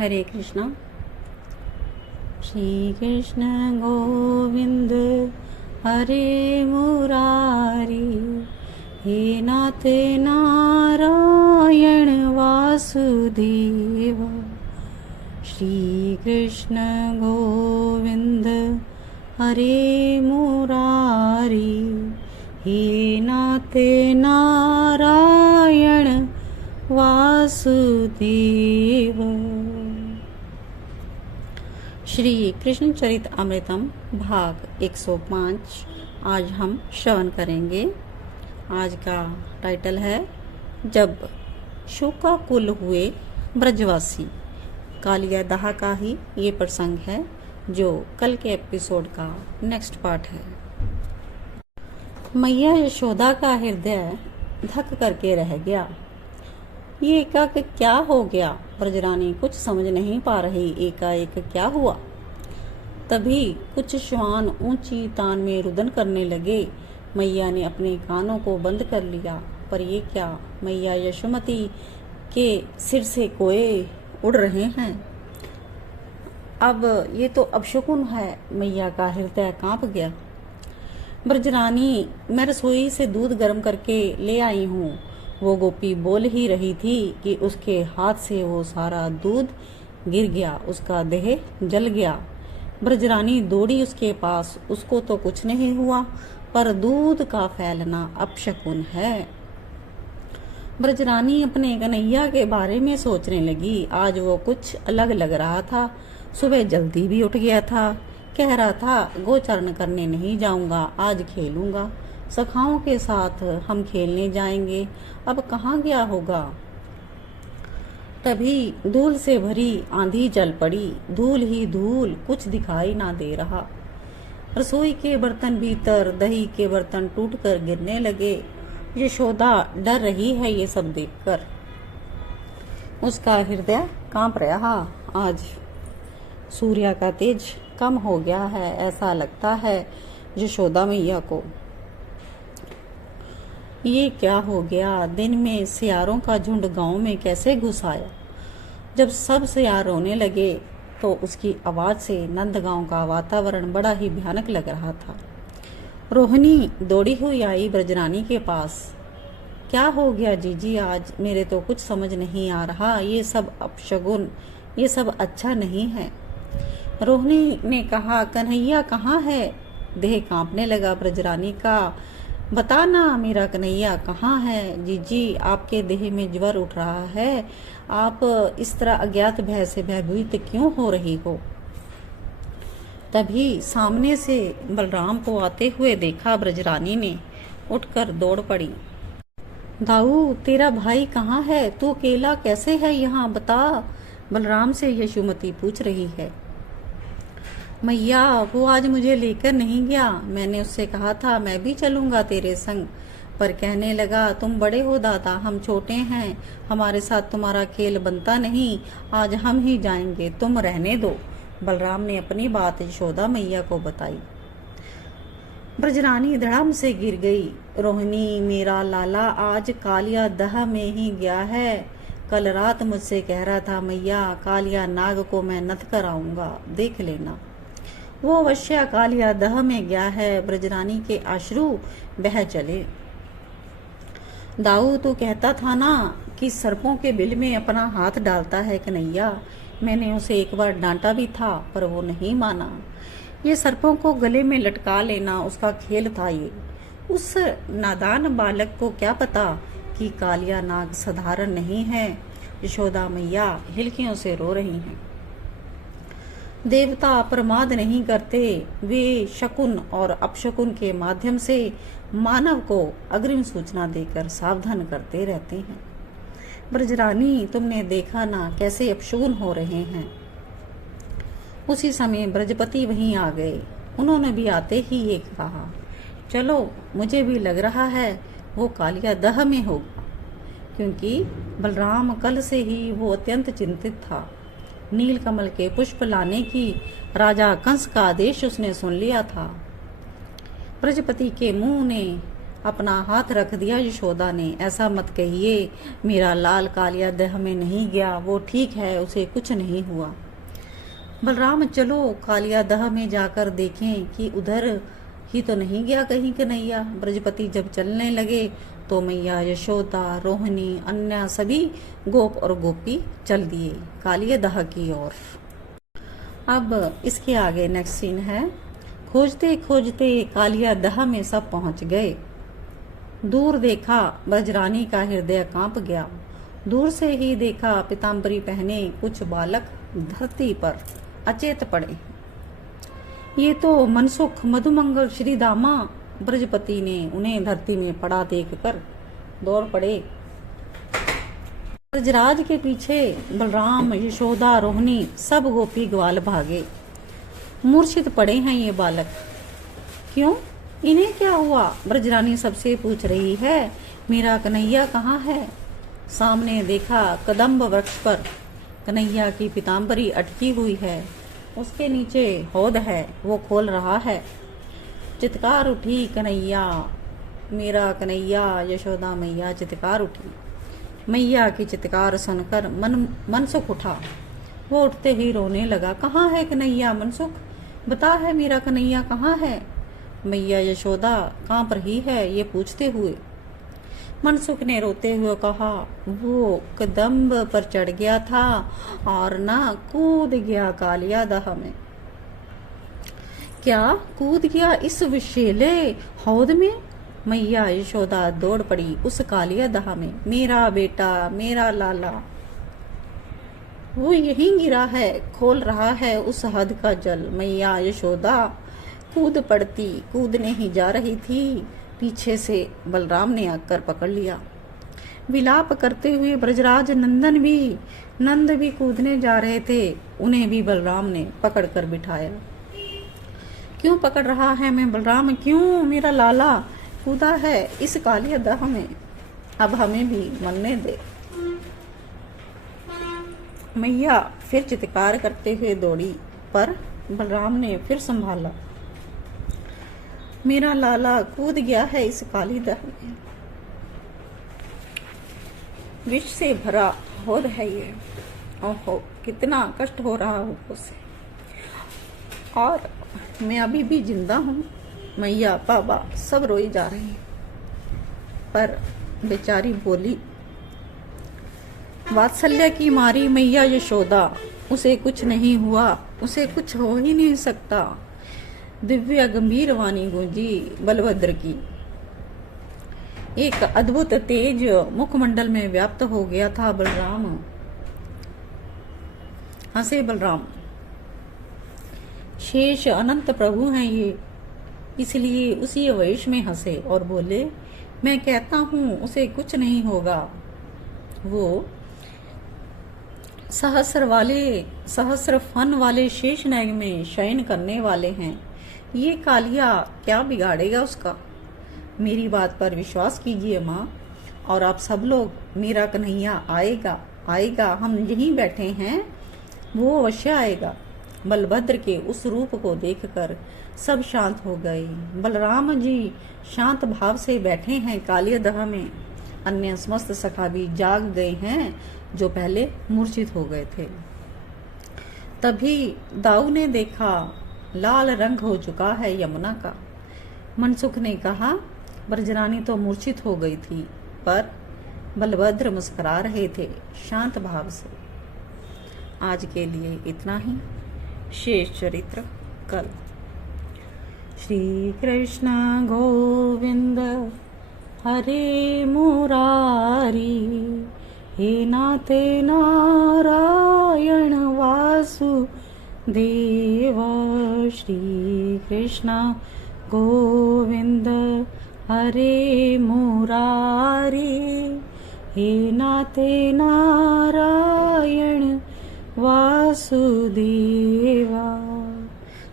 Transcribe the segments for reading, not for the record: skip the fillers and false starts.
हरे कृष्णा। श्री कृष्ण गोविंद हरे मुरारी, हे नाथ नारायण वासुदेव। श्री कृष्ण गोविंद हरे मुरारी, हे नाथ नारायण वासुदेव। श्री कृष्ण चरित अमृतम भाग 105 आज हम श्रवण करेंगे। आज का टाइटल है जब शोकाकुल हुए ब्रजवासी। कालिया दाह का ही ये प्रसंग है जो कल के एपिसोड का नेक्स्ट पार्ट है। मैया यशोदा का हृदय धक करके रह गया। ये एकाएक क्या हो गया? ब्रजरानी कुछ समझ नहीं पा रही, एकाएक क्या हुआ। तभी कुछ श्वान ऊंची तान में रुदन करने लगे। मैया ने अपने कानों को बंद कर लिया, पर ये क्या? मैया यशोमती के सिर से कोए उड़ रहे हैं। अब ये तो अपशकुन है। मैया का हृदय कांप गया। ब्रजरानी, मैं रसोई से दूध गर्म करके ले आई हूँ। वो गोपी बोल ही रही थी कि उसके हाथ से वो सारा दूध गिर गया, उसका देह जल गया। ब्रजरानी दौड़ी उसके पास। उसको तो कुछ नहीं हुआ, पर दूध का फैलना अपशकुन है। ब्रजरानी अपने कन्हैया के बारे में सोचने लगी। आज वो कुछ अलग लग रहा था। सुबह जल्दी भी उठ गया था। कह रहा था गोचरण करने नहीं जाऊंगा, आज खेलूंगा। सखाओं के साथ हम खेलने जाएंगे। अब कहाँ गया होगा? तभी धूल से भरी आंधी चल पड़ी। धूल ही धूल, कुछ दिखाई ना दे रहा। रसोई के बर्तन भीतर, दही के बर्तन टूटकर गिरने लगे। यशोदा डर रही है ये सब देखकर। उसका हृदय कांप रहा। आज सूर्य का तेज कम हो गया है, ऐसा लगता है यशोदा मैया को। ये क्या हो गया? दिन में सियारों का झुंड गांव में कैसे घुस आया? जब सब सियार रोने लगे तो उसकी आवाज से नंदगांव का वातावरण बड़ा ही भयानक लग रहा था। रोहिणी दौड़ी हुई आई ब्रजरानी के पास। क्या हो गया जीजी? आज मेरे तो कुछ समझ नहीं आ रहा। ये सब अपशगुन, ये सब अच्छा नहीं है। रोहिणी ने कहा, कन्हैया कहाँ है? देह कांपने लगा ब्रजरानी का। बताना, मेरा कन्हैया कहाँ है? जीजी, आपके देह में ज्वर उठ रहा है। आप इस तरह अज्ञात भय से भयभीत क्यों हो रही हो? तभी सामने से बलराम को आते हुए देखा। ब्रजरानी ने उठकर दौड़ पड़ी। दाऊ, तेरा भाई कहाँ है? तू अकेला कैसे है यहाँ? बता। बलराम से यशोमती पूछ रही है। मैया, वो आज मुझे लेकर नहीं गया। मैंने उससे कहा था मैं भी चलूंगा तेरे संग, पर कहने लगा तुम बड़े हो दादा, हम छोटे हैं, हमारे साथ तुम्हारा खेल बनता नहीं। आज हम ही जाएंगे, तुम रहने दो। बलराम ने अपनी बात यशोदा मैया को बताई। ब्रजरानी धड़ाम से गिर गई। रोहिणी, मेरा लाला आज कालिया दह में ही गया है। कल रात मुझसे कह रहा था मैया, कालिया नाग को मैं नथ कराऊंगा, देख लेना। वो अवश्य कालिया दह में गया है। ब्रजरानी के अश्रु बह चले। दाऊ, तू कहता था ना कि सर्पों के बिल में अपना हाथ डालता है कन्हैया। मैंने उसे एक बार डांटा भी था, पर वो नहीं माना। ये सर्पों को गले में लटका लेना उसका खेल था। ये उस नादान बालक को क्या पता कि कालिया नाग साधारण नहीं है। यशोदा मैया हिलकियों से रो रही हैं। देवता प्रमाद नहीं करते। वे शकुन और अपशकुन के माध्यम से मानव को अग्रिम सूचना देकर सावधान करते रहते हैं। ब्रजरानी, तुमने देखा ना कैसे अपशकुन हो रहे हैं। उसी समय ब्रजपति वहीं आ गए। उन्होंने भी आते ही ये कहा, चलो, मुझे भी लग रहा है वो कालिया दह में होगा, क्योंकि बलराम कल से ही वो अत्यंत चिंतित था। नील कमल के पुष्प लाने की राजा कंस का आदेश उसने सुन लिया था। ब्रजपति के मुंह ने अपना हाथ रख दिया यशोदा ने। ऐसा मत कहिए, मेरा लाल कालिया दह में नहीं गया, वो ठीक है, उसे कुछ नहीं हुआ। बलराम चलो कालिया दह में जाकर देखें कि उधर ही तो नहीं गया कहीं कन्हैया। ब्रजपति जब चलने लगे तो मैया यशोदा, रोहिणी, अन्य सभी गोप और गोपी चल दिए कालिया दह की ओर। अब इसके आगे नेक्स्ट सीन है। खोजते खोजते कालिया दह में सब पहुंच गए। दूर देखा ब्रजरानी का हृदय कांप गया। दूर से ही देखा पीताम्बरी पहने कुछ बालक धरती पर अचेत पड़े। ये तो मनसुख, मधुमंगल, श्री दामा। ब्रजपति ने उन्हें धरती में पड़ा देखकर दौड़ पड़े। ब्रजराज के पीछे बलराम, यशोदा, रोहिणी सब गोपी ग्वाल भागे। मूर्छित पड़े हैं ये बालक। क्यों, इन्हें क्या हुआ? ब्रजरानी सबसे पूछ रही है, मेरा कन्हैया कहाँ है? सामने देखा कदम्ब वृक्ष पर कन्हैया की पीताम्बरी अटकी हुई है। उसके नीचे हौद है, वो खोल रहा है। चित्कार उठी, कन्हैया, मेरा कन्हैया। यशोदा मैया चित्कार उठी। मैया की चित्कार सुनकर मनसुख उठा। वो उठते ही रोने लगा। कहाँ है कन्हैया? मनसुख बता, है मेरा कन्हैया कहाँ है? मैया यशोदा कांप रही है ये पूछते हुए। मनसुख ने रोते हुए कहा, वो कदम्ब पर चढ़ गया था और ना कूद गया कालिया दह में। क्या कूद गया इस विशेले हौद में? मैया यशोदा दौड़ पड़ी उस कालिया दह में। मेरा बेटा, मेरा लाला, वो यहीं गिरा है, खोल रहा है उस हद का जल। मैया यशोदा कूद पड़ती, कूदने ही जा रही थी, पीछे से बलराम ने आकर पकड़ लिया। विलाप करते हुए ब्रजराज नंद भी कूदने जा रहे थे। उन्हें भी बलराम ने पकड़ कर बिठाया। क्यों पकड़ रहा है मैं बलराम? क्यों? मेरा लाला कूदा है इस कालिया दह में, अब हमें भी मरने दे। मैया फिर चित्कार करते हुए दौड़ी, पर बलराम ने फिर संभाला। मेरा लाला कूद गया है इस काली दह में, विष से भरा हौद है ये। ओहो, कितना कष्ट हो रहा हो उसे, और मैं अभी भी जिंदा हूँ। मैया बाबा सब रोई जा रही, पर बेचारी बोली। वात्सल्य की मारी मैया यशोदा, उसे कुछ नहीं हुआ, उसे कुछ हो ही नहीं सकता। दिव्य गंभीर वाणी गूंजी बलभद्र की। एक अद्भुत तेज मुखमंडल में व्याप्त हो गया था। बलराम हंसे। बलराम शेष अनंत प्रभु हैं ये, इसलिए उसी वेश में हंसे और बोले, मैं कहता हूं उसे कुछ नहीं होगा। वो सहस्र फन वाले शेष नाग में शयन करने वाले हैं। ये कालिया क्या बिगाड़ेगा उसका? मेरी बात पर विश्वास कीजिए माँ, और आप सब लोग, मेरा कन्हैया आएगा, हम यहीं बैठे हैं, वो अवश्य आएगा। बलभद्र के उस रूप को देखकर सब शांत हो गए। बलराम जी शांत भाव से बैठे हैं कालिया दह में। अन्य समस्त सखा भी जाग गए हैं जो पहले मूर्छित हो गए थे। तभी दाऊ ने देखा लाल रंग हो चुका है यमुना का। मनसुख ने कहा, ब्रजरानी तो मूर्छित हो गई थी, पर बलभद्र मुस्कुरा रहे थे शांत भाव से। आज के लिए इतना ही, शेष चरित्र कल। श्री कृष्ण गोविंद हरे मुरारी, हे नाथे नारायण वासुदेव। श्री कृष्ण गोविंद हरे मुरारी, हे नाथे नारायण वासुदेवा।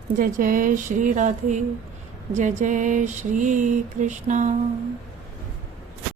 जय जय श्री राधे, जय जय श्री कृष्ण।